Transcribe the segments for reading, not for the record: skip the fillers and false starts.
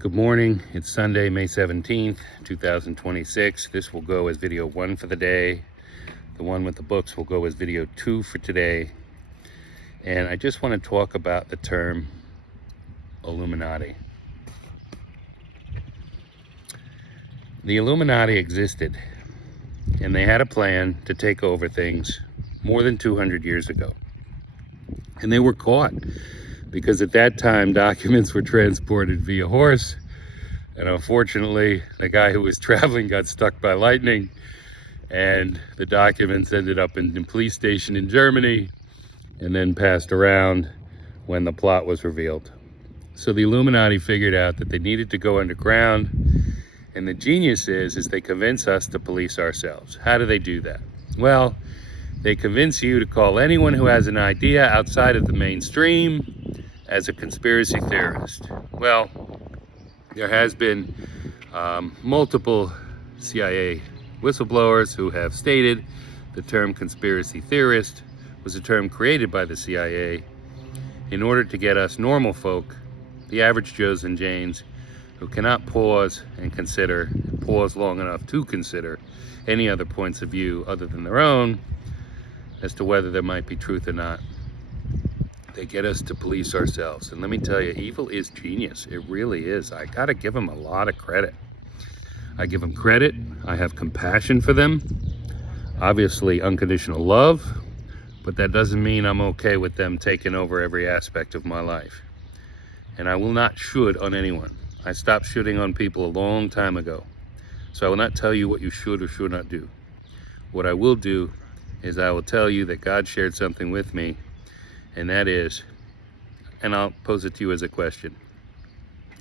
Good morning. It's Sunday, May 17th, 2026. This will go as video 1 for the day. The one with the books will go as video 2 for today. And I just want to talk about the term Illuminati. The Illuminati existed, and they had a plan to take over things more than 200 years ago. And they were caught, because at that time documents were transported via horse, and unfortunately the guy who was traveling got struck by lightning, and the documents ended up in the police station in Germany and then passed around when the plot was revealed. So the Illuminati figured out that they needed to go underground, and the genius is they convince us to police ourselves. How do they do that? Well, they convince you to call anyone who has an idea outside of the mainstream as a conspiracy theorist. Well, there has been multiple CIA whistleblowers who have stated the term conspiracy theorist was a term created by the CIA in order to get us normal folk, the average Joes and Janes, who cannot pause long enough to consider any other points of view other than their own as to whether there might be truth or not. They get us to police ourselves. And let me tell you, evil is genius. It really is. I gotta give them a lot of credit. I give them credit. I have compassion for them. Obviously, unconditional love. But that doesn't mean I'm okay with them taking over every aspect of my life. And I will not should on anyone. I stopped shooting on people a long time ago. So I will not tell you what you should or should not do. What I will do is I will tell you that God shared something with me, and that is, and I'll pose it to you as a question,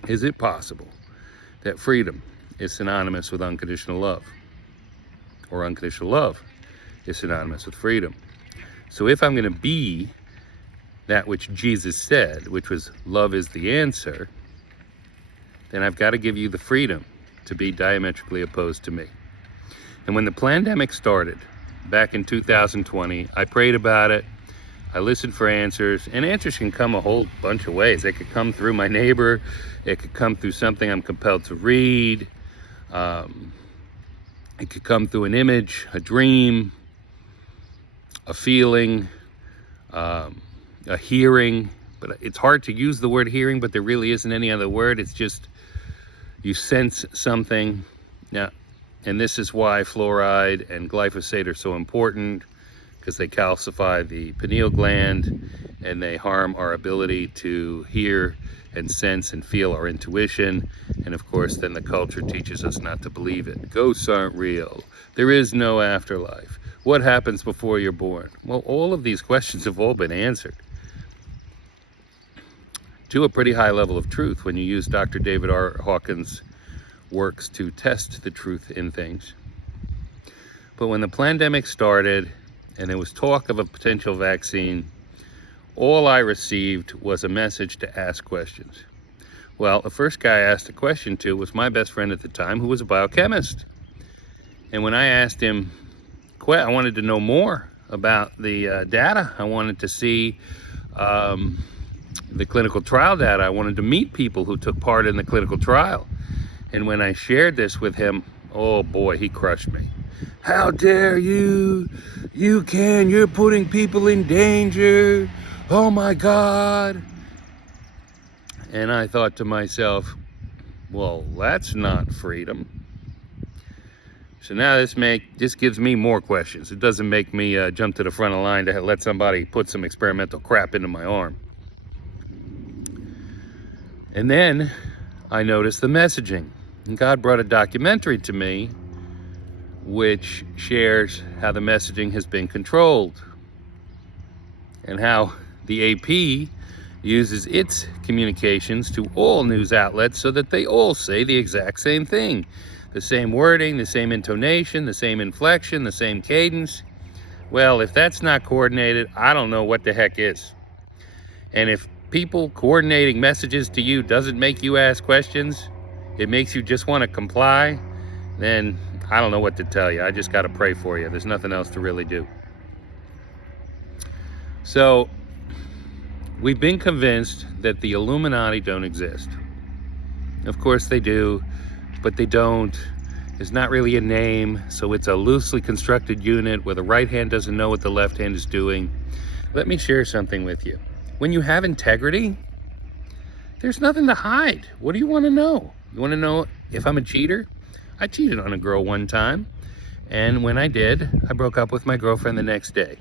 is it possible that freedom is synonymous with unconditional love? Or unconditional love is synonymous with freedom? So if I'm going to be that which Jesus said, which was love is the answer, then I've got to give you the freedom to be diametrically opposed to me. And when the pandemic started back in 2020, I prayed about it. I listened for answers, and answers can come a whole bunch of ways. They could come through my neighbor. It could come through something I'm compelled to read. It could come through an image, a dream, a feeling, a hearing. But it's hard to use the word hearing, but there really isn't any other word. It's just you sense something. Now, and this is why fluoride and glyphosate are so important, because they calcify the pineal gland and they harm our ability to hear and sense and feel our intuition. And of course, then the culture teaches us not to believe it. Ghosts aren't real. There is no afterlife. What happens before you're born? Well, all of these questions have all been answered to a pretty high level of truth when you use Dr. David R. Hawkins' works to test the truth in things. But when the pandemic started and there was talk of a potential vaccine, all I received was a message to ask questions. Well, the first guy I asked a question to was my best friend at the time, who was a biochemist. And when I asked him, I wanted to know more about the data. I wanted to see the clinical trial data. I wanted to meet people who took part in the clinical trial. And when I shared this with him, oh boy, he crushed me. How dare you? You're putting people in danger. Oh my God. And I thought to myself, well, that's not freedom. So now this gives me more questions. It doesn't make me jump to the front of the line to let somebody put some experimental crap into my arm. And then I noticed the messaging. And God brought a documentary to me which shares how the messaging has been controlled and how the AP uses its communications to all news outlets so that they all say the exact same thing. The same wording, the same intonation, the same inflection, the same cadence. Well, if that's not coordinated, I don't know what the heck is. And if people coordinating messages to you doesn't make you ask questions, it makes you just want to comply, then I don't know what to tell you. I just got to pray for you. There's nothing else to really do. So we've been convinced that the Illuminati don't exist. Of course they do, but they don't. It's not really a name, so it's a loosely constructed unit where the right hand doesn't know what the left hand is doing. Let me share something with you. When you have integrity, there's nothing to hide. What do you want to know? You want to know if I'm a cheater? I cheated on a girl one time, and when I did, I broke up with my girlfriend the next day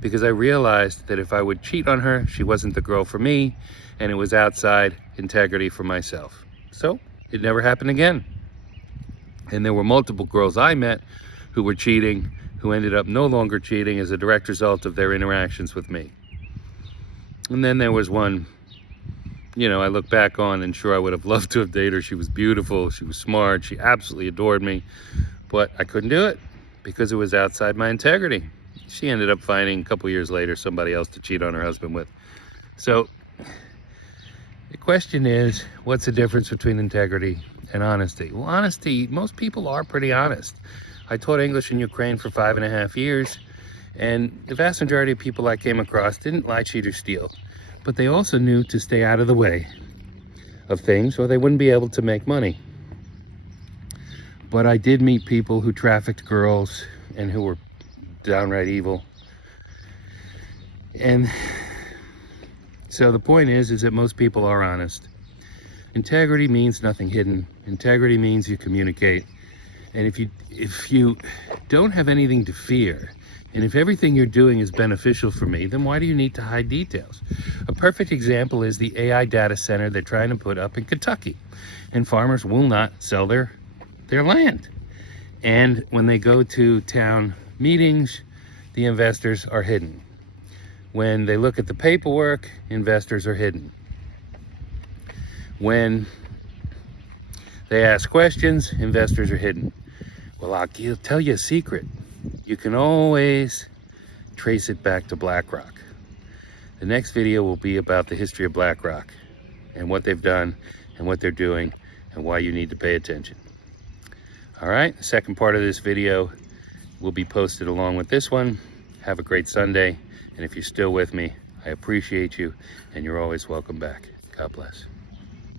because I realized that if I would cheat on her, she wasn't the girl for me, and it was outside integrity for myself. So it never happened again. And there were multiple girls I met who were cheating, who ended up no longer cheating as a direct result of their interactions with me. And then there was one, I look back on, and sure, I would have loved to have dated her. She was beautiful, she was smart, she absolutely adored me, but I couldn't do it because it was outside my integrity. She ended up finding a couple years later somebody else to cheat on her husband with. So the question is, what's the difference between integrity and honesty? Well, honesty, most people are pretty honest. I taught English in Ukraine for 5.5 years, and the vast majority of people I came across didn't lie, cheat, or steal, but they also knew to stay out of the way of things or they wouldn't be able to make money. But I did meet people who trafficked girls and who were downright evil. And so the point is that most people are honest. Integrity means nothing hidden. Integrity means you communicate. And if you don't have anything to fear, and if everything you're doing is beneficial for me, then why do you need to hide details? A perfect example is the AI data center they're trying to put up in Kentucky. And farmers will not sell their land. And when they go to town meetings, the investors are hidden. When they look at the paperwork, investors are hidden. When they ask questions, investors are hidden. Well, I'll tell you a secret. You can always trace it back to BlackRock. The next video will be about the history of BlackRock and what they've done and what they're doing and why you need to pay attention. All right, the second part of this video will be posted along with this one. Have a great Sunday. And if you're still with me, I appreciate you, and you're always welcome back. God bless.